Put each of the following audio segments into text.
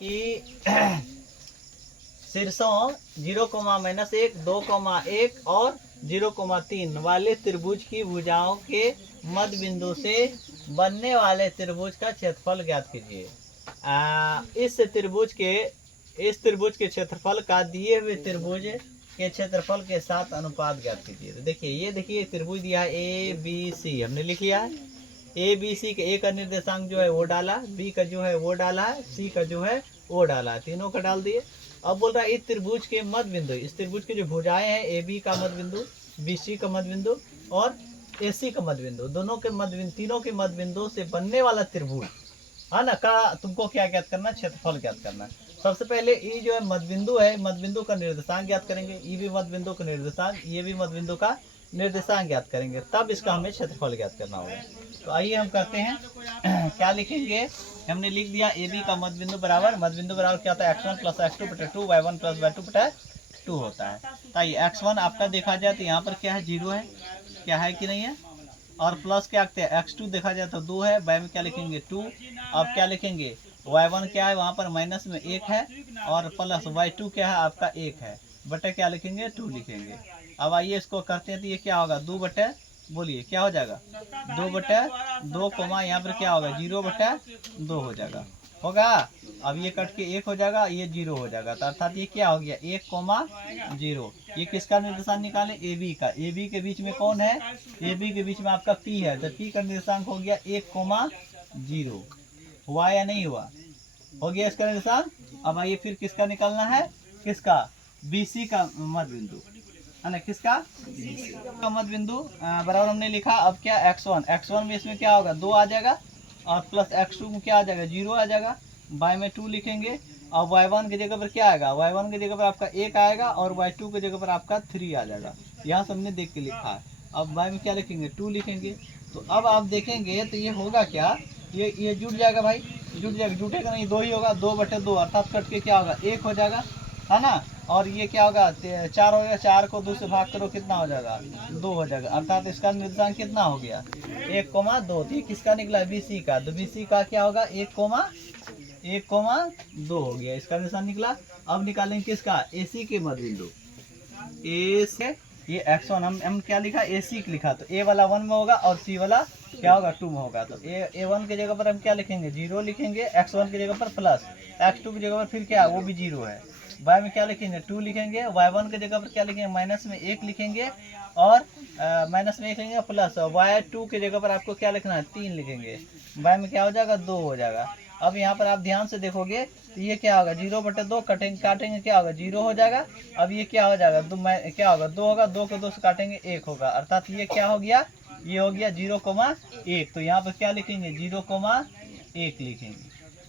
कि शीर्षों 0,-1, 2,1 और 0,3 वाले त्रिभुज की भुजाओं के मध्य बिंदु से बनने वाले त्रिभुज का क्षेत्रफल ज्ञात कीजिए। इस त्रिभुज के क्षेत्रफल का दिए हुए त्रिभुज के क्षेत्रफल के साथ अनुपात ज्ञात कीजिए। तो देखिए, ये देखिए त्रिभुज दिया है ए बी सी, हमने लिख लिया है। ए बी सी के ए का निर्देशांक जो है वो डाला, बी का जो है वो डाला है, सी का जो है वो डाला है, तीनों का डाल दिए। अब बोल रहा है इस त्रिभुज के मध्य बिंदु, इस त्रिभुज के जो भुजाएं हैं ए बी का मध्य बिंदु, बी सी का मध्य बिंदु और ए सी का मध्य बिंदु, दोनों के मध्य बिंदु, तीनों के मध्य बिंदु से बनने वाला त्रिभुज है ना, का तुमको क्या ज्ञात करना है, क्षेत्रफल ज्ञात करना है। सबसे पहले ई जो है मध्य बिंदु है, मध्य बिंदु का निर्देशांक ज्ञात करेंगे। ई भी मध्य बिंदु का निर्देशांक, ये भी मध्य बिंदु का निर्देशांक ज्ञात करेंगे, तब इसका हमें क्षेत्रफल ज्ञात करना होगा। तो आइए हम करते हैं। क्या लिखेंगे, हमने लिख दिया ए बी का मध्य बिंदु बराबर, मध्य बिंदु बराबर क्या होता है, x1 + x2 / 2, y1 + y2 / 2 होता है। ताकि x1 आपका देखा जाए तो यहाँ पर क्या है, 0 है, क्या है कि नहीं है, और प्लस क्या आते हैं, x2 देखा जाए तो 2 है, y में क्या लिखेंगे 2। अब क्या लिखेंगे, y1 क्या है, वहाँ पर माइनस में 1 है, और प्लस y2 क्या है आपका 1 है, बटे क्या लिखेंगे 2 लिखेंगे। अब आइए इसको करते हैं, तो ये क्या होगा 2 बटे, बोलिए क्या हो जाएगा 2 बटे 2, यहाँ पर क्या होगा 0 बटे 2 हो जाएगा, होगा। अब ये कट के 1 हो जाएगा, ये 0 हो जाएगा, तो अर्थात ये क्या हो गया 1,0। ये किसका निर्देशांक निकाले, ए बी का। ए बी के बीच में कौन है, ए बी के बीच में आपका पी है, तो पी का निर्देशांक हो गया 1,0। हुआ या नहीं हुआ, हो गया इसका निर्देशांक। अब आइए फिर किसका निकालना है, किसका, बी सी का मध्य बिंदु है ना, किसका का मध्य बिंदु बराबर हमने लिखा। अब क्या x1 में इसमें क्या होगा 2 आ जाएगा, और प्लस x2 में क्या आ जाएगा 0 आ जाएगा, y में 2 लिखेंगे। और y1 की जगह पर क्या आएगा, y1 की जगह पर आपका 1 आएगा, और y2 की जगह पर आपका 3 आ जाएगा। यहाँ से हमने देख के लिखा है। अब y में क्या लिखेंगे 2 लिखेंगे। तो अब आप देखेंगे तो ये होगा क्या, ये जुट जाएगा भाई, जुट जाएगा, जुटेगा नहीं 2 ही होगा, 2 बटे 2 अर्थात कट के क्या होगा 1 हो जाएगा, है ना। और ये क्या होगा 4 हो गया, 4 को 2 से भाग करो कितना हो जाएगा 2 हो जाएगा, अर्थात इसका निर्देशांक कितना हो गया 1,2। ये किसका निकला बी सी का, तो बी सी का क्या होगा 1,2 हो गया, इसका निर्देशांक निकला। अब निकालेंगे किसका, ए सी के मध्य बिंदु, ए से ये x1 हम क्या लिखा ए सी लिखा, तो ए वाला 1 में होगा और सी वाला क्या होगा 2 में होगा। तो a1 की जगह पर हम क्या लिखेंगे 0 लिखेंगे, x1 की जगह पर प्लस, x2 की जगह पर फिर क्या वो भी 0 है, y में क्या लिखेंगे 2 लिखेंगे, y1 की जगह पर क्या लिखेंगे माइनस में 1 लिखेंगे, और माइनस में 1 लिखेंगे, प्लस y2 की जगह पर आपको क्या लिखना है 3 लिखेंगे, y में क्या हो जाएगा 2 हो जाएगा। अब यहाँ पर आप ध्यान से देखोगे तो ये क्या होगा 0 बटे 2, काटेंगे क्या होगा 0 हो जाएगा। अब ये क्या हो जाएगा क्या होगा 2 होगा, 2 को 2 से काटेंगे 1 होगा, अर्थात ये क्या हो गया, ये हो गया 0,1। तो यहाँ पर क्या लिखेंगे 0,1 लिखेंगे,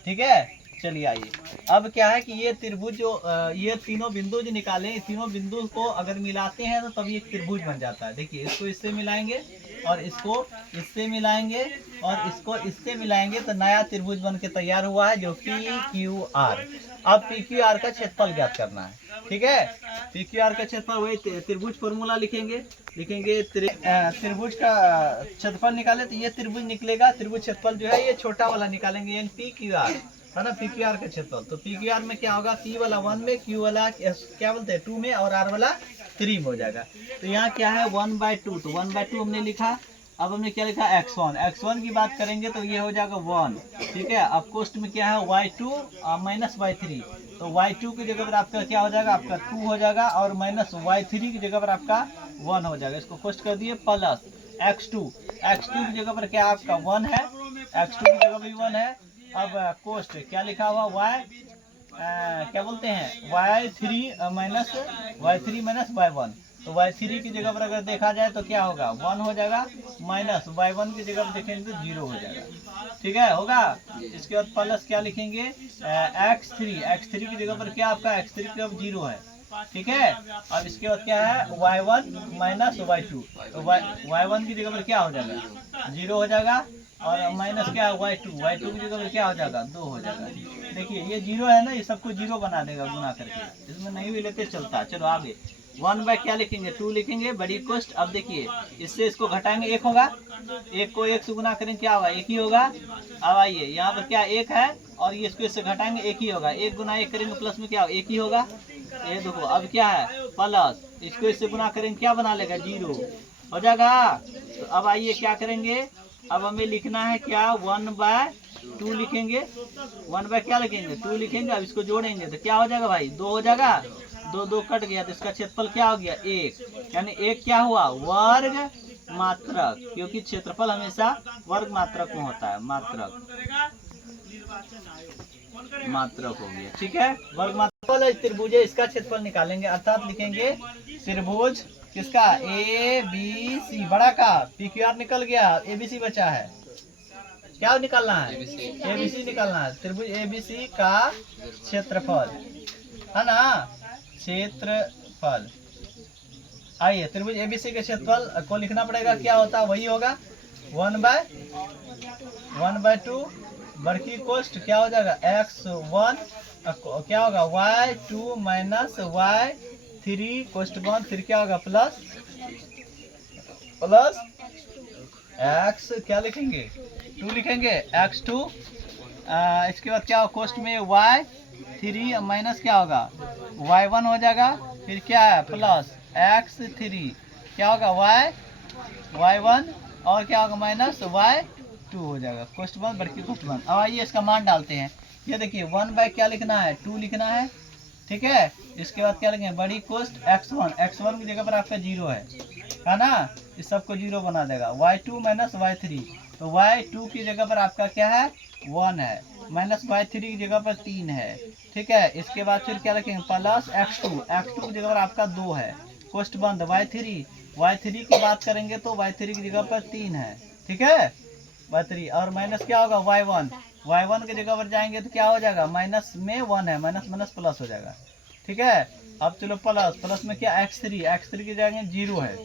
ठीक है। चलिए आइए, अब क्या है कि ये त्रिभुज जो ये तीनों बिंदु जो निकाले, तीनों बिंदु को अगर मिलाते हैं तो तभी एक त्रिभुज बन जाता है। देखिए इसको इससे मिलाएंगे, और इसको इससे मिलाएंगे, और इसको इससे मिलाएंगे, तो नया त्रिभुज बन के तैयार हुआ है जो PQR। अब PQR का क्षेत्रफल ज्ञात करना है, ठीक है। PQR का क्षेत्रफल वही त्रिभुज फॉर्मूला लिखेंगे त्रिभुज का क्षेत्रफल निकाले तो ये त्रिभुज निकलेगा, त्रिभुज क्षेत्रफल जो है ये छोटा वाला निकालेंगे, यानी PQR है ना, PQR का क्षेत्रफल। तो PQR में क्या होगा, P वाला 1 में, Q वाला क्या बोलते हैं 2 में, और R वाला 3 में हो जाएगा। तो यहाँ क्या है 1/2, तो 1/2 हमने लिखा। अब हमने क्या लिखा x1 की बात करेंगे तो ये हो जाएगा 1, ठीक है। अब कोष्ट में क्या है y2 माइनस y3, तो y2 की जगह पर आपका क्या हो जाएगा आपका 2 हो जाएगा, और माइनस y3 की जगह पर आपका 1 हो जाएगा। इसको कोष्ट कर दिए, प्लस x2 की जगह पर क्या आपका 1 है, x2 की जगह भी 1 है। अब कोष्ट क्या लिखा हुआ y क्या बोलते हैं y3 माइनस y1, तो y3 की जगह पर अगर देखा जाए तो क्या होगा 1 हो जाएगा, माइनस y1 की जगह पर देखेंगे तो 0 हो जाएगा, ठीक है होगा। इसके बाद प्लस क्या लिखेंगे x3 की जगह पर क्या आपका x3 की जगह 0 है, ठीक है। अब इसके बाद क्या है y1 माइनस y2, तो y1 की जगह पर क्या हो जाएगा 0 हो जाएगा, और माइनस क्या है y2 की जगह पर क्या हो जाएगा 2 हो जाएगा। देखिए ये 0 है ना, ये सबको 0 बना देगा गुना करके, इसमें नहीं भी लेते चलता। चलो आगे 1 बाय क्या लिखेंगे 2 लिखेंगे, बड़ी कोष्ट। अब देखिए इससे इसको घटाएंगे 1 होगा, 1 को 1 से गुना करेंगे क्या होगा 1 ही होगा। अब आइए यहाँ पर क्या 1 है और ये इसको इससे घटाएंगे एक ही होगा, 1 गुना 1 करेंगे प्लस में क्या होगा, 1 ही होगा। ये देखो अब क्या है प्लस, इसको इससे गुना करेंगे क्या बना लेगा 0 हो जाएगा। तो अब आइए क्या करेंगे, अब हमें लिखना है क्या 1/2 लिखेंगे, 1 क्या लिखेंगे 2 लिखेंगे। अब इसको जोड़ेंगे तो क्या हो जाएगा भाई 2 हो जाएगा, 2 2 कट गया तो इसका क्षेत्रफल क्या हो गया 1, यानी 1 क्या हुआ वर्ग मात्रक, क्योंकि क्षेत्रफल हमेशा वर्ग मात्रक में होता है, मात्रक हो गया। ठीक है, वर्ग मात्रक त्रिभुज है, इसका क्षेत्रफल निकालेंगे, अर्थात लिखेंगे त्रिभुज किसका ए बी सी, बड़ा का पी क्यू आर निकल गया, एबीसी बचा है, क्या निकालना है एबीसी निकालना है। त्रिभुज एबीसी का क्षेत्रफल है ना, क्षेत्रफल। आइए त्रिभुज एबीसी के क्षेत्रफल को लिखना पड़ेगा, क्या होता है वही होगा 1/2 बड़की कोष्ठ क्या हो जाएगा x1 क्या होगा y2 माइनस y3 कोष्ठ बंद, फिर क्या होगा प्लस x क्या लिखेंगे 2 लिखेंगे x2, इसके बाद क्या होगा कोष्ठ में y3 माइनस क्या होगा y1 हो जाएगा, फिर क्या है प्लस x3 क्या होगा y1 और क्या होगा माइनस y2 हो जाएगा, कोष्ठ बंद बड़की कोष्ठ बंद। अब आइए इसका मान डालते हैं, ये देखिए 1 क्या लिखना है 2 लिखना है, ठीक है। इसके बाद क्या लिखेंगे बड़ी कोष्ठ x1 की जगह पर आपका 0 है ना, इस सबको 0 बना देगा, y2 माइनस y3, तो y2 की जगह पर आपका क्या है 1 है, माइनस y3 की जगह पर 3 है, ठीक है। इसके बाद फिर क्या लिखेंगे प्लस x2 की जगह पर आपका 2 है, कोष्ठ बंद y3 की बात करेंगे तो y3 की जगह पर 3 है, ठीक है y3, और माइनस क्या होगा y1 की जगह पर जाएंगे तो क्या हो जाएगा माइनस में 1 है, माइनस माइनस प्लस हो जाएगा, ठीक है। अब चलो प्लस में क्या x3 की जगह 0 है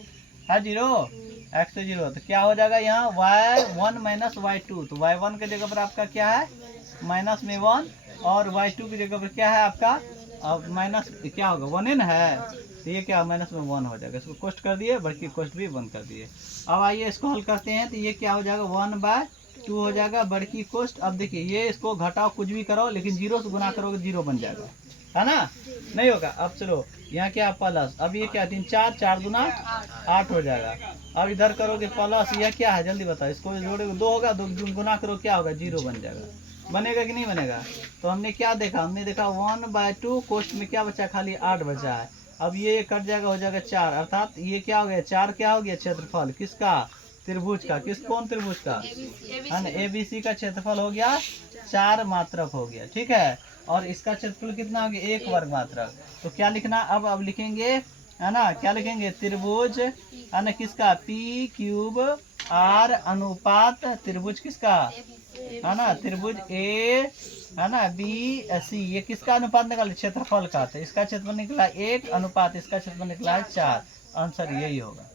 0 x3 0, तो क्या हो जाएगा यहाँ y1 माइनस y2, तो y1 की जगह पर आपका क्या है माइनस में 1, और y2 की जगह पर क्या है आपका अब माइनस क्या होगा 1 है, तो ये क्या माइनस में 1 हो जाएगा, इसको कोष्ठ कर दिए, बल्कि कोष्ठ भी बंद कर दिए। अब आइए इसको हल करते हैं, तो ये क्या हो जाएगा 1/2 हो जाएगा बड़की कोष्ठ। अब देखिए ये इसको घटाओ कुछ भी करो, लेकिन 0 से गुना करोगे 0 बन जाएगा, है ना, नहीं होगा। अब चलो यहाँ क्या प्लस, अब ये क्या 3 4 गुना 8 हो जाएगा, अब इधर करोगे प्लस, यह क्या है जल्दी बताओ, इसको जोड़ोगे 2 होगा, 2 गुना करो क्या होगा 0 बन जाएगा, बनेगा कि नहीं बनेगा। तो हमने क्या देखा, हमने देखा 1/2 कोष्ठ में क्या बचा खाली 8 बचा है, अब ये कट जाएगा हो जाएगा 4, अर्थात ये क्या हो गया 4 क्या हो गया क्षेत्रफल किसका त्रिभुज का, कौन त्रिभुज का है ना एबीसी का क्षेत्रफल हो गया 4 मात्रक हो गया, ठीक है। और इसका क्षेत्रफल कितना हो गया 1 वर्ग मात्रक, तो क्या लिखना अब लिखेंगे है ना, क्या लिखेंगे त्रिभुज है ना किसका P3R अनुपात त्रिभुज किसका है ना त्रिभुज ए है ना BC, ये किसका अनुपात निकाला क्षेत्रफल का, तो इसका क्षेत्रफल निकला 1 अनुपात इसका क्षेत्रफल निकला है 4, आंसर यही होगा।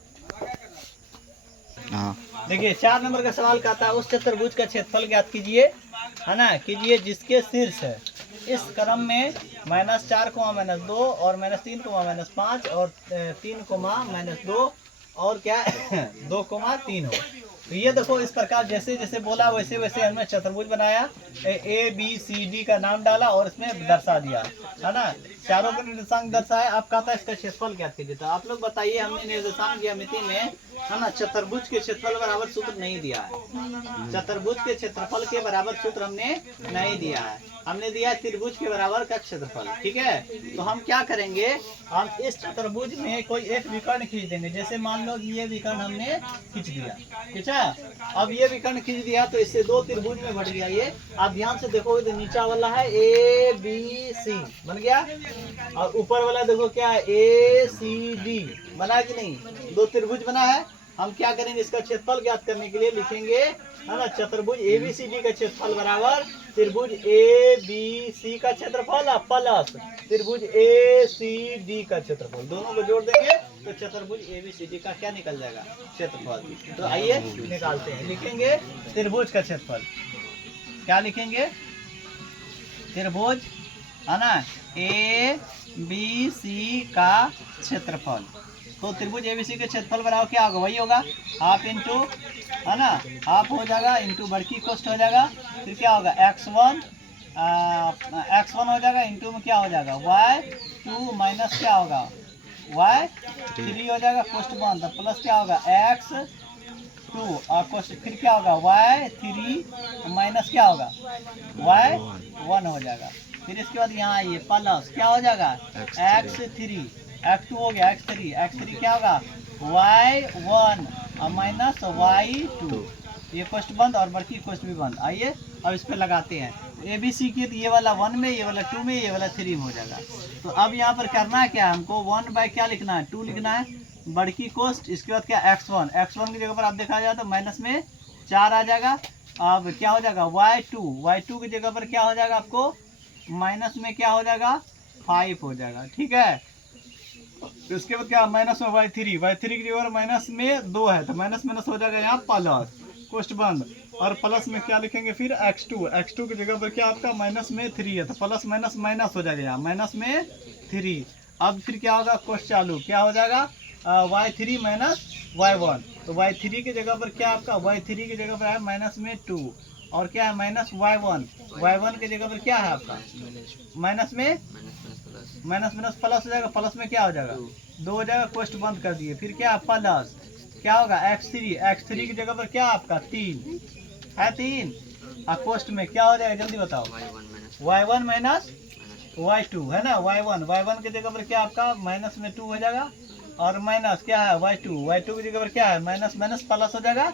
देखिए 4 नंबर का सवाल कहता है उस चतुर्भुज का क्षेत्रफल ज्ञात कीजिए, है ना कीजिए जिसके शीर्ष है इस क्रम में -4, -2 और -3, -5 और 3, -2 और क्या 2, 3 हो। तो ये देखो इस प्रकार जैसे जैसे बोला वैसे वैसे हमने चतुर्भुज बनाया, ABCD का नाम डाला और इसमें दर्शा दिया, है ना, चारों के निर्देशांक दर्शाया। आप कहता है इसका क्षेत्रफल ज्ञात कीजिए, तो आप लोग बताइए हमने निर्देशांक ज्यामिति में है ना चतुर्भुज के क्षेत्रफल बराबर सूत्र नहीं दिया है, चतुर्भुज के क्षेत्रफल के बराबर सूत्र हमने नहीं दिया है, हमने दिया त्रिभुज के बराबर का क्षेत्रफल, ठीक है। तो हम क्या करेंगे, हम इस चतुर्भुज में कोई एक विकर्ण खींच देंगे, जैसे मान लो ये विकर्ण हमने खींच दिया, ठीक है। अब ये विकर्ण खींच दिया तो इससे 2 त्रिभुज में बढ़ गया, ये आप ध्यान से देखोगे तो नीचा वाला है ABC बन गया, और ऊपर वाला देखो क्या है ACD बना कि नहीं, 2 त्रिभुज बना है। हम क्या करेंगे इसका क्षेत्रफल ज्ञात करने के लिए लिखेंगे है ना चतुर्भुज ABCD का क्षेत्रफल बराबर त्रिभुज ABC का क्षेत्रफल प्लस त्रिभुज ACD का क्षेत्रफल, दोनों को जोड़ देंगे तो चतुर्भुज ABCD का क्या निकल जाएगा क्षेत्रफल। तो आइए निकालते हैं, लिखेंगे त्रिभुज का क्षेत्रफल, क्या लिखेंगे त्रिभुज है ना ABC का क्षेत्रफल, तो त्रिभुज ABC के क्षेत्रफल बराबर क्या होगा वही होगा हाफ इंटू है ना हाफ हो जाएगा इंटू बड़की कोष्ठ हो जाएगा, फिर क्या होगा x1 x1 हो जाएगा, इंटू में क्या हो जाएगा y2 माइनस क्या होगा y3 हो जाएगा, कोष्ट बंद, प्लस क्या होगा x2 और कोष्ट फिर क्या होगा y3 माइनस क्या होगा y1 हो जाएगा। फिर इसके बाद यहाँ आइए प्लस क्या हो जाएगा x3, x2 हो गया, x3 क्या होगा y1 और माइनस y2, ये क्वेश्चन बंद और बाकी क्वेश्चन भी बंद। आइए अब इस पे लगाते हैं, ए बी सी की, तो ये वाला 1 में, ये वाला 2 में, ये वाला 3 में हो जाएगा। तो अब यहाँ पर करना है क्या, हमको 1 बाय क्या लिखना है 2 लिखना है, बड़की कोष्ट, इसके बाद क्या x1 की जगह पर आप देखा जाए तो माइनस में 4 आ जाएगा। अब क्या हो जाएगा y2 की जगह पर क्या हो जाएगा आपको माइनस में क्या हो जाएगा 5 हो जाएगा, ठीक है। तो इसके बाद क्या माइनस में y3 की जगह पर माइनस में 2 है तो माइनस माइनस हो जाएगा यहाँ प्लस, कोष्ट बंद, और प्लस में क्या लिखेंगे फिर x2 की जगह पर क्या आपका माइनस में 3 है तो प्लस माइनस माइनस हो जाएगा यहाँ माइनस में 3। अब फिर क्या होगा क्वेश्चन चालू, क्या हो जाएगा y3 माइनस y1, तो y3 की जगह पर क्या आपका y3 की जगह पर है माइनस में 2 और क्या है माइनस y1 की जगह पर क्या है आपका माइनस में माइनस माइनस प्लस हो जाएगा, प्लस में क्या हो जाएगा 2 हो जाएगा, क्वेश्चन बंद कर दिए। फिर क्या प्लस क्या होगा x3 की जगह पर क्या आपका 3 है 3 और कोष्ट में क्या हो जाएगा जल्दी बताओ y1 माइनस y2 है ना, y1 की जगह पर क्या आपका माइनस में 2 हो जाएगा और माइनस क्या है y2 की जगह पर क्या है माइनस माइनस प्लस हो जाएगा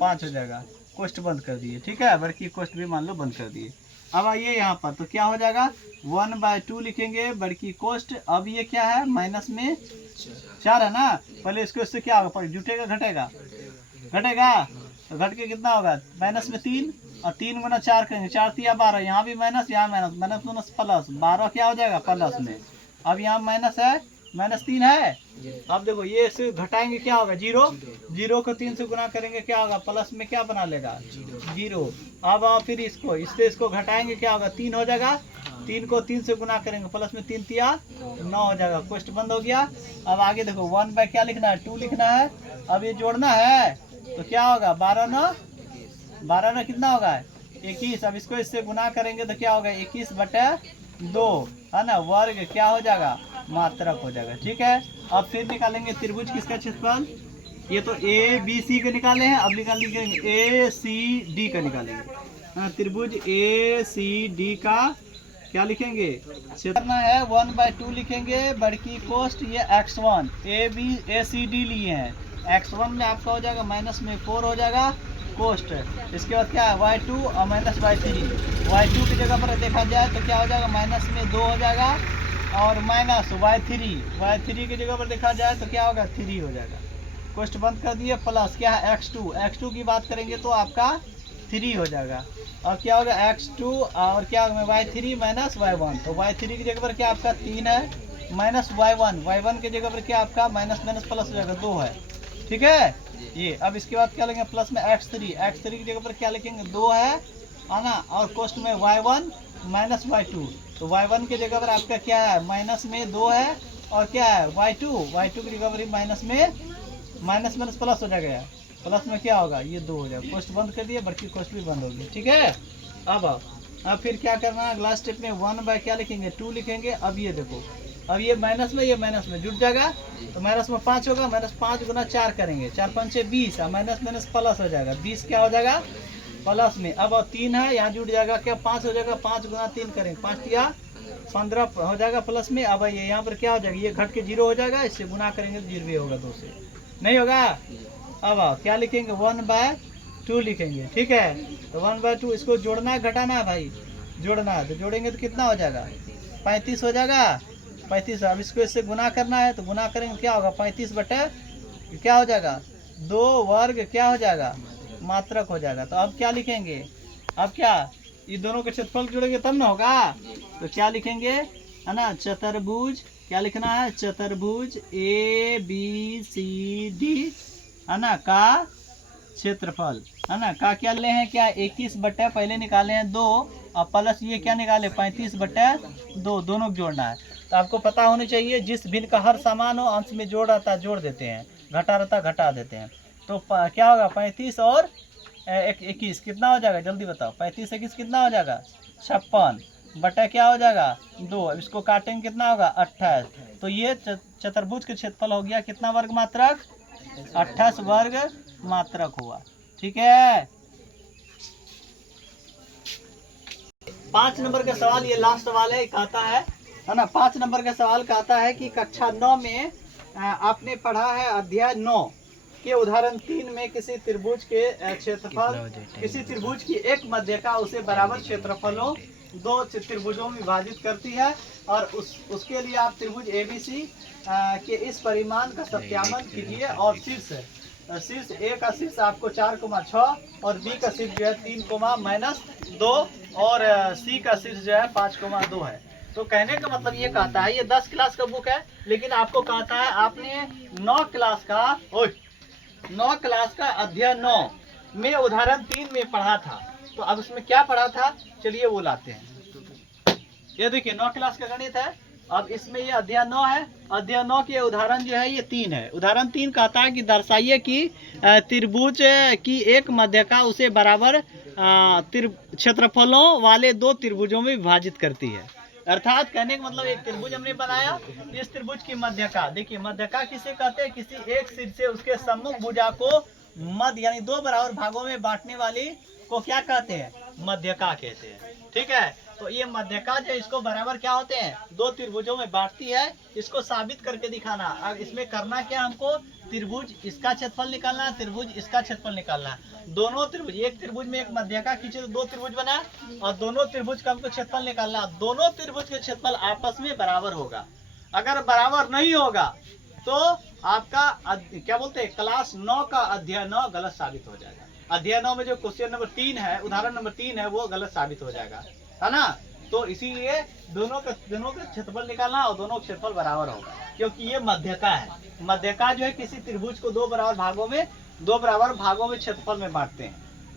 5 हो जाएगा, कोष्ट बंद कर दिए, ठीक है। बड़की कोष्ट भी मान लो बंद कर दिए। अब आइए यहाँ पर तो क्या हो जाएगा 1/2 लिखेंगे बड़की कोष्ट। अब ये क्या है माइनस में 4 है ना, पहले इसको इससे क्या होगा जुटेगा घटेगा तो घट के कितना होगा माइनस में 3 और 3 गुना 4 करेंगे 4 3 12, यहाँ भी माइनस यहाँ माइनस माइनस प्लस 12 क्या हो जाएगा प्लस में। अब यहाँ माइनस है माइनस 3 है, अब देखो ये इसे घटाएंगे क्या होगा 0 को 3 से गुना करेंगे क्या होगा प्लस में क्या बना लेगा 0। अब फिर इसको घटाएंगे क्या होगा 3 हो जाएगा, 3 को 3 से गुना करेंगे प्लस में 3 तिया 9 हो जाएगा, क्वेश्चन बंद हो गया। अब आगे देखो 1 बाय क्या लिखना है 2 लिखना है, अब ये जोड़ना है तो क्या होगा 12 कितना होगा 21, अब इसको इससे गुना करेंगे तो क्या होगा 21/2 है ना, वर्ग क्या हो जाएगा मात्रक हो जाएगा, ठीक है। अब फिर निकालेंगे त्रिभुज किसका क्षेत्रफल, ये तो ए बी सी का निकाले हैं, अब निकालेंगे ए सी डी का निकालेंगे। त्रिभुज ए सी डी का क्या लिखेंगे क्षेत्रफल है 1/2 लिखेंगे बड़की कोष्ट, ये x1 ए सी डी लिए हैं, x1 में आपका हो जाएगा माइनस में 4 हो जाएगा कोष्ट। इसके बाद क्या है y2 और माइनस y2 की जगह पर देखा जाए तो क्या हो जाएगा माइनस में 2 हो जाएगा और माइनस y3 की जगह पर देखा जाए तो क्या होगा 3 हो जाएगा, कोष्ट बंद कर दिए। प्लस क्या है x2 की बात करेंगे तो आपका 3 हो जाएगा और क्या होगा x2 और क्या होगा y3 माइनस y1, तो y3 की जगह पर क्या आपका 3 है माइनस y1 की जगह पर क्या आपका माइनस माइनस प्लस हो जाएगा 2 है, ठीक है ये। अब इसके बाद क्या लेंगे प्लस में x3 की जगह पर क्या लिखेंगे 2 है ना, और कोष्ट में y1 माइनस y2, तो y1 की जगह पर आपका क्या है माइनस में 2 है और क्या है y2 की जगह पर माइनस में माइनस माइनस प्लस हो जाएगा, प्लस में क्या होगा ये 2 हो जाएगा, कोष्ट बंद कर दिया, बड़की कोष्ट भी बंद होगी, ठीक है। अब फिर क्या करना है अगला स्टेप में 1 बाय क्या लिखेंगे 2 लिखेंगे। अब ये देखो अब ये माइनस में जुट जाएगा तो माइनस में 5 होगा, माइनस 5 गुना 4 करेंगे 4 5 20 और माइनस माइनस प्लस हो जाएगा 20 क्या हो जाएगा प्लस में। अब 3 है यहाँ जुट जाएगा क्या 5 हो जाएगा, 5 गुना 3 करेंगे 5 या 15 हो जाएगा प्लस में। अब ये यहाँ पर क्या हो जाएगा ये घट के 0 हो जाएगा, इससे गुना करेंगे तो 0 भी होगा 2 से नहीं होगा। अब क्या लिखेंगे 1/2 लिखेंगे, ठीक है। तो 1/2 इसको जोड़ना है घटाना है भाई, जोड़ना है तो जोड़ेंगे तो कितना हो जाएगा 35 हो जाएगा 35। अब इसको इससे गुना करना है तो गुना करेंगे क्या होगा 35 बटे क्या हो जाएगा 2 वर्ग क्या हो जाएगा मात्रक हो जाएगा। तो अब क्या लिखेंगे, अब क्या ये दोनों के क्षेत्रफल जोड़ेंगे तब ना होगा, तो क्या लिखेंगे है ना चतुर्भुज, क्या लिखना है चतुर्भुज ए बी सी डी है ना का क्षेत्रफल है ना का क्या ले हैं क्या 21 बटे पहले निकाले हैं 2 और प्लस ये क्या निकाले 35/2 दोनों को जोड़ना है। तो आपको पता होनी चाहिए जिस भिन्न का हर समान हो अंश में जोड़ रहता है जोड़ देते हैं, घटा रहता घटा देते हैं। तो क्या होगा 35 और 21 कितना हो जाएगा जल्दी बताओ 35 21 कितना हो जाएगा 56 बटा क्या हो जाएगा 2। अब इसको काटेंगे कितना होगा 28। तो ये चतुर्भुज के क्षेत्रफल हो गया कितना वर्ग मात्रक 28 वर्ग मात्रक हुआ। ठीक है। 5 नंबर का सवाल, ये लास्ट सवाल है, कहता है ना, 5 नंबर का सवाल कहता है कि कक्षा 9 में आपने पढ़ा है अध्याय 9 के उदाहरण 3 में किसी त्रिभुज के क्षेत्रफल, किसी त्रिभुज की एक मध्यका उसे बराबर क्षेत्रफलों दो त्रिभुजों में विभाजित करती है, और उसके लिए आप त्रिभुज ABC के इस परिमाण का सत्यापन कीजिए, और शीर्ष ए का शीर्ष आपको 4,6 और बी का शीर्ष जो है 3,-2 और सी का शीर्ष जो है 5,2 है। तो कहने का मतलब ये कहता है, ये 10 क्लास का बुक है, लेकिन आपको कहता है आपने 9 क्लास का अध्याय 9 में उदाहरण 3 में पढ़ा था। तो अब उसमें क्या पढ़ा था, चलिए वो लाते हैं। ये देखिए 9 क्लास का गणित है। अब इसमें ये अध्याय 9 है। अध्याय 9 के उदाहरण जो है ये 3 है। उदाहरण 3 कहता है कि दर्शाइए कि त्रिभुज की एक मध्यका उसे बराबर क्षेत्रफलों वाले दो त्रिभुजों में विभाजित करती है। अर्थात कहने का मतलब एक त्रिभुज हमने बनाया, इस त्रिभुज की मध्यका, देखिए मध्यका किसे कहते हैं, किसी एक सिर से उसके सम्मुख भुजा को मध्य यानी दो बराबर भागों में बांटने वाली को क्या कहते हैं, मध्यका कहते हैं। ठीक है। तो ये मध्यका जो इसको बराबर क्या होते हैं, दो त्रिभुजों में बांटती है। इसको साबित करके दिखाना। अब इसमें करना क्या, हमको त्रिभुज इसका क्षेत्रफल निकालना है, त्रिभुज इसका क्षेत्रफल निकालना है। दोनों त्रिभुज, एक त्रिभुज में एक मध्यका खींचे तो दो त्रिभुज बना, और दोनों त्रिभुज का हमको क्षेत्रफल निकालना। दोनों त्रिभुज के क्षेत्रफल आपस में बराबर होगा। अगर बराबर नहीं होगा तो आपका क्या बोलते हैं, क्लास 9 का अध्याय 9 गलत साबित हो जाएगा। अध्याय 9 में जो क्वेश्चन नंबर 3 है, उदाहरण नंबर 3 है, वो गलत साबित हो जाएगा, है ना। तो इसीलिए दोनों का क्षेत्रफल निकालना और दोनों क्षेत्रफल बराबर होगा, क्योंकि ये मध्यका है। मध्यका जो है किसी त्रिभुज को दो बराबर भागों में क्षेत्रफल में बांटते हैं।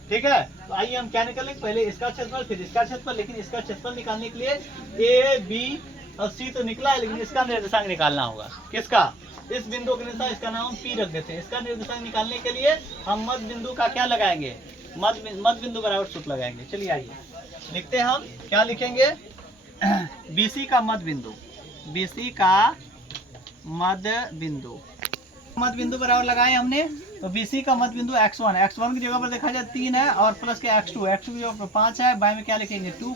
ठीक है। तो आइए हम क्या निकालेंगे, पहले इसका क्षेत्रफल फिर इसका क्षेत्रफल। लेकिन इसका क्षेत्रफल निकालने के लिए ए बी और सी तो निकला है, लेकिन इसका निर्देशांक निकालना होगा। किसका, इस बिंदु का निर्देशांक, इसका नाम हम पी रख देते हैं। इसका निर्देशांक निकालने के लिए हम मध्य बिंदु का क्या लगाएंगे, मध्य बिंदु बराबर सूत्र लगाएंगे। चलिए आइए लिखते हैं, हम क्या लिखेंगे, BC का मध्य बिंदु, BC का मध्य बिंदु बराबर लगाए हमने। तो BC का मध्य बिंदु x1 की जगह पर देखा जाए 3 है, और प्लस के x2 की जगह पर 5 है। बाय में क्या लिखेंगे 2,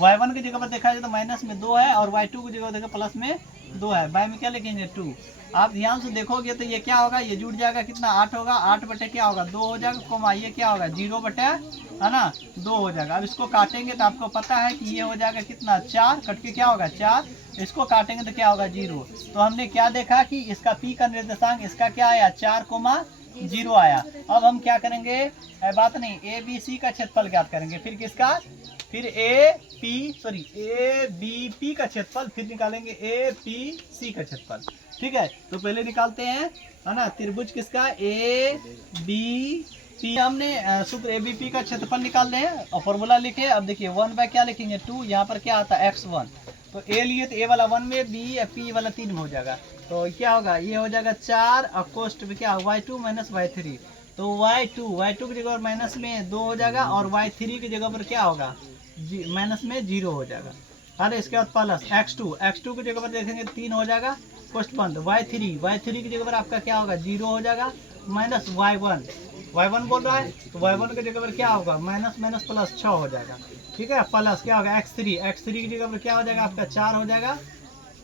y1 की जगह पर देखा जाए तो माइनस में 2 है, और y2 की जगह देखा प्लस में 2 है। बाय में क्या लिखेंगे 2। आप ध्यान से देखोगे तो ये क्या होगा, ये जुड़ जाएगा, कितना 8 होगा, 8 बटे क्या होगा 2 हो जाएगा, कोमा ये क्या होगा 0 बटे, है ना, 2 हो जाएगा। अब इसको काटेंगे तो आपको पता है कि ये हो जाएगा कितना 4, कट के क्या होगा 4, इसको काटेंगे तो क्या होगा 0। तो हमने क्या देखा कि इसका P का निर्देशांक इसका क्या आया 4,0 आया। अब हम क्या करेंगे, बात नहीं, ABC का क्षेत्रफल ज्ञात करेंगे, फिर किसका, फिर ABP का क्षेत्रफल, फिर निकालेंगे APC का क्षेत्रफल। ठीक है। तो पहले निकालते हैं, है ना, त्रिभुज किसका ABP, हमने सूत्र ABP का क्षेत्रफल निकाल रहे हैं और फॉर्मूला लिखे। अब देखिए 1 बाय क्या लिखेंगे 2, यहाँ पर क्या आता है x1, तो A लिए तो A वाला 1 में, B P वाला 3 में हो जाएगा। तो क्या होगा, ये हो जाएगा 4, और कोष्ट में क्या y2 माइनस y3, तो y2 की जगह पर माइनस में 2 हो जाएगा, और y3 की जगह पर क्या होगा माइनस में 0 हो जाएगा। अरे इसके बाद प्लस x2 की जगह पर देखेंगे 3 हो जाएगा, कोष्ट बंद, y3 की जगह पर आपका क्या होगा 0 हो जाएगा, माइनस y1 बोल रहा है, तो y1 की जगह पर क्या होगा माइनस प्लस 6 हो जाएगा। ठीक है। प्लस क्या होगा x3 की जगह पर क्या हो जाएगा आपका 4 हो जाएगा,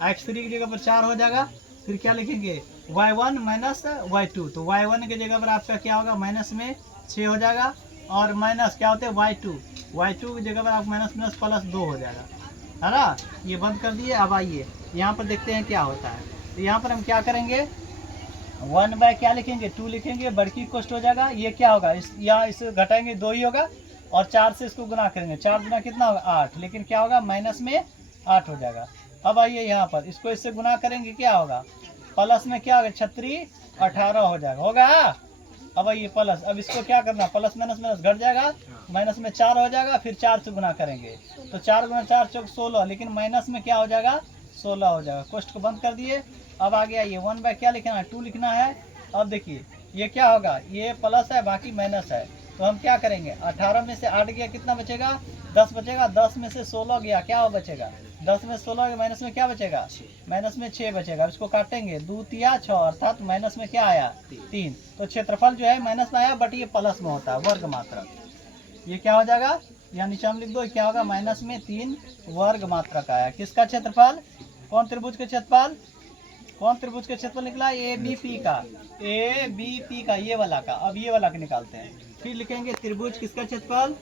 x3 की जगह पर 4 हो जाएगा। फिर क्या लिखेंगे y1 माइनस y2, तो y1 की जगह पर आपका क्या होगा माइनस में 6 हो जाएगा, और माइनस क्या होते हैं y2 की जगह पर आप माइनस प्लस 2 हो जाएगा, है ना। ये बंद कर दिए। अब आइए यहाँ पर देखते हैं क्या होता है। तो यहाँ पर हम क्या करेंगे, 1 बाय क्या लिखेंगे 2 लिखेंगे, बड़की कोष्ट हो जाएगा, ये क्या होगा यहाँ इसे घटाएंगे 2 ही होगा, और 4 से इसको गुना करेंगे, 4 गुना कितना होगा 8, लेकिन क्या होगा माइनस में 8 हो जाएगा। अब आइए यहाँ पर इसको इससे गुना करेंगे, क्या होगा प्लस में क्या होगा 36 18 हो जाएगा, अब आइए प्लस, अब इसको क्या करना, प्लस माइनस घट जाएगा, माइनस में 4 हो जाएगा, फिर 4 से गुना करेंगे, तो 4 गुना 4 चौक 16, लेकिन माइनस में क्या हो जाएगा 16 हो जाएगा। कोष्ट को बंद कर दिए। अब आ गया ये 1 बाय क्या लिखना है 2 लिखना है। अब देखिए ये क्या होगा, ये प्लस है बाकी माइनस है, तो हम क्या करेंगे 18 में से 8 गया कितना बचेगा 10 बचेगा, 10 में से 16 गया, क्या बचेगा? 10 में 16 के माइनस में क्या बचेगा? माइनस में 6 बचेगा। अब इसको काटेंगे, 2 तिया 6, अर्थात माइनस में क्या आया? 3। तो क्षेत्रफल जो है माइनस में आया, बट ये प्लस में होता है, वर्ग मात्रक। ये क्या हो जाएगा? यहाँ नीचे हम लिख दो, क्या होगा? माइनस में 3 वर्ग मात्रक आया। किसका क्षेत्रफल? कौन त्रिभुज के क्षेत्रफल? कौन त्रिभुज के क्षेत्रफल निकला? ABP का, ABP का, ये वाला का। अब ये वाला का निकालते हैं। फिर लिखेंगे त्रिभुज किसका क्षेत्रफल?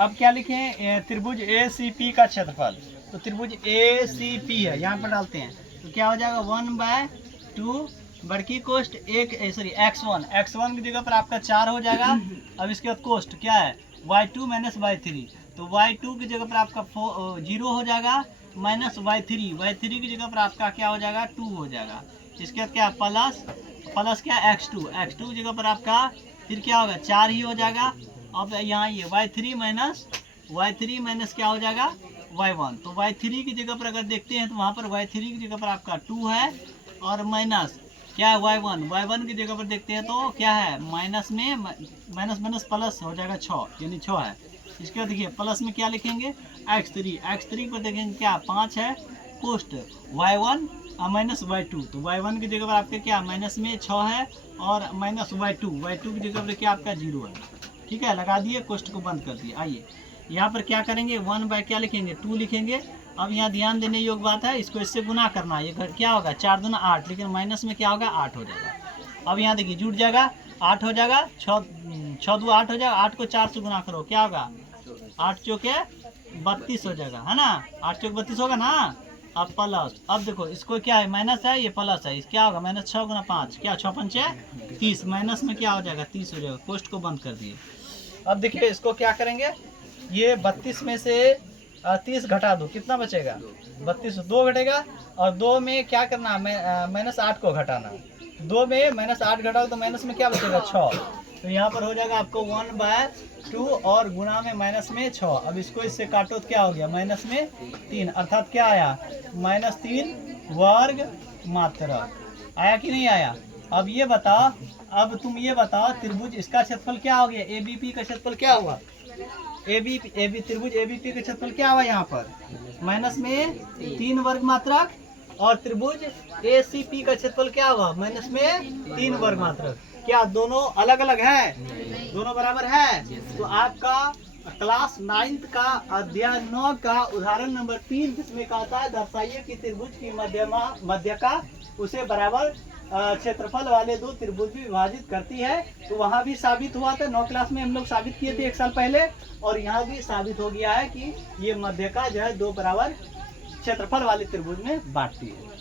अब क्या लिखें? त्रिभुज ACP का क्षेत्रफल। तो त्रिभुज ACP है, यहाँ पर डालते हैं, तो क्या हो जाएगा? 1/2 बड़की कोष्ट एक सॉरी x1 की जगह पर आपका 4 हो जाएगा। अब इसके बाद कोष्ट क्या है? y2 माइनस y3, तो y2 की जगह पर आपका 0 हो जाएगा, माइनस y3 की जगह पर आपका क्या हो जाएगा? 2 हो जाएगा। इसके बाद क्या? प्लस क्या? x2 की जगह पर आपका फिर क्या होगा? 4 ही हो जाएगा। अब यहाँ ये y3 माइनस क्या हो जाएगा? y1, तो y3 की जगह पर अगर देखते हैं तो वहाँ पर y3 की जगह पर आपका 2 है, और माइनस क्या है? y1 की जगह पर देखते हैं तो क्या है? माइनस में माइनस प्लस हो जाएगा 6, यानी 6 है। इसके बाद देखिए प्लस में क्या लिखेंगे? x3 पर देखेंगे क्या? 5 है, पोस्ट y1 माइनस y2, तो y1 की जगह पर आपके क्या? माइनस में 6 है, और माइनस y2 की जगह पर क्या आपका 0 है। ठीक है, लगा दिए, कोष्ट को बंद कर दिए। आइए यहाँ पर क्या करेंगे? 1 क्या लिखेंगे? 2 लिखेंगे। अब यहाँ ध्यान देने योग्य बात है, इसको इससे गुना करना है। ये क्या होगा? 4 दूना 8, लेकिन माइनस में क्या होगा? 8 हो जाएगा। अब यहाँ देखिए जुड़ जाएगा, 8 हो जाएगा, 6 2 8 हो जाएगा। 8 को 4 से गुना करो, क्या होगा? 8 चौके 32 हो जाएगा, है ना? 8 चौके 32 होगा ना? अब प्लस, अब देखो इसको क्या है? माइनस है, ये प्लस है, क्या होगा? माइनस 6 गुना 5, क्या? 6 पंचे 30, माइनस में क्या हो जाएगा? 30 हो जाएगा। कोष्ट को बंद कर दिए। अब देखिए इसको क्या करेंगे? ये 32 में से 30 घटा दो, कितना बचेगा? 32, 2 घटेगा, और 2 में क्या करना? माइनस 8 को घटाना। 2 में माइनस 8 घटाओ तो माइनस में क्या बचेगा? 6। तो यहाँ पर हो जाएगा आपको 1/2 और गुणा में माइनस में 6। अब इसको इससे काटो तो क्या हो गया? माइनस में 3, अर्थात क्या आया? -3 वर्ग मात्रक आया कि नहीं आया? अब ये बताओ, अब तुम ये बताओ, त्रिभुज इसका क्षेत्रफल क्या हो गया? ABP का क्षेत्रफल क्या हुआ? त्रिभुज ABP का क्षेत्रफल क्या हुआ? यहाँ पर माइनस में 3 वर्ग मात्रक, और त्रिभुज ACP का क्षेत्रफल क्या हुआ? माइनस में 3 वर्ग मात्रक। क्या दोनों अलग अलग है? दोनों बराबर है? तो आपका क्लास 9th का अध्याय 9 का उदाहरण नंबर 3 जिसमें कहता है दर्शाइए कि त्रिभुज की मध्य का उसे बराबर क्षेत्रफल वाले 2 त्रिभुज भी विभाजित करती है, तो वहाँ भी साबित हुआ था। 9 क्लास में हम लोग साबित किए थे 1 साल पहले, और यहाँ भी साबित हो गया है कि ये मध्य का जो है 2 बराबर क्षेत्रफल वाले त्रिभुज में बांटती है।